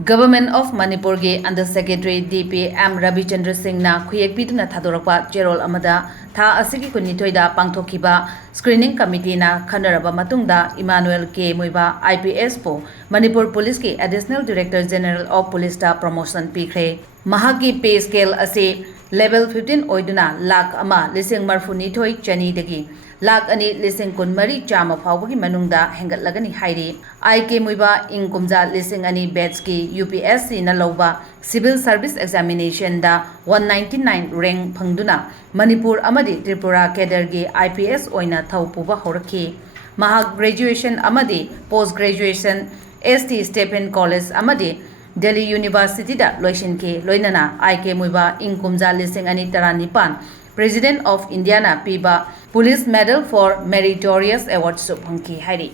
Government of Manipur ge Under Secretary DP M Ravichandra Singh na khuyek piduna thadorakpa Cherol amada tha asigi kunithoida pangthokhiba screening committee na khanaraba matungda Imanual ke Muivah IPS po Manipur Police ke Additional Director General of Police ta promotion Pikhre mahagi pay scale ase level 15 oiduna lakh ama lising marfuni thoi chani dagi lakh ani lising kun mari chama phawbagi manungda hengatlagani hairi IK Muivah ing kumja lising ani batch ki UPSC na loba Civil Service Examination da 199 rank phangduna Manipur amadi Tripura cadre gi IPS oina thaupuba horakhi mahak graduation amadi post graduation ST Stephen College amadi Delhi University da loishin ke loinana IK Muivah ing kumja lising ani taranipan President of India na piba Police Medal for Meritorious Award su phangki hairi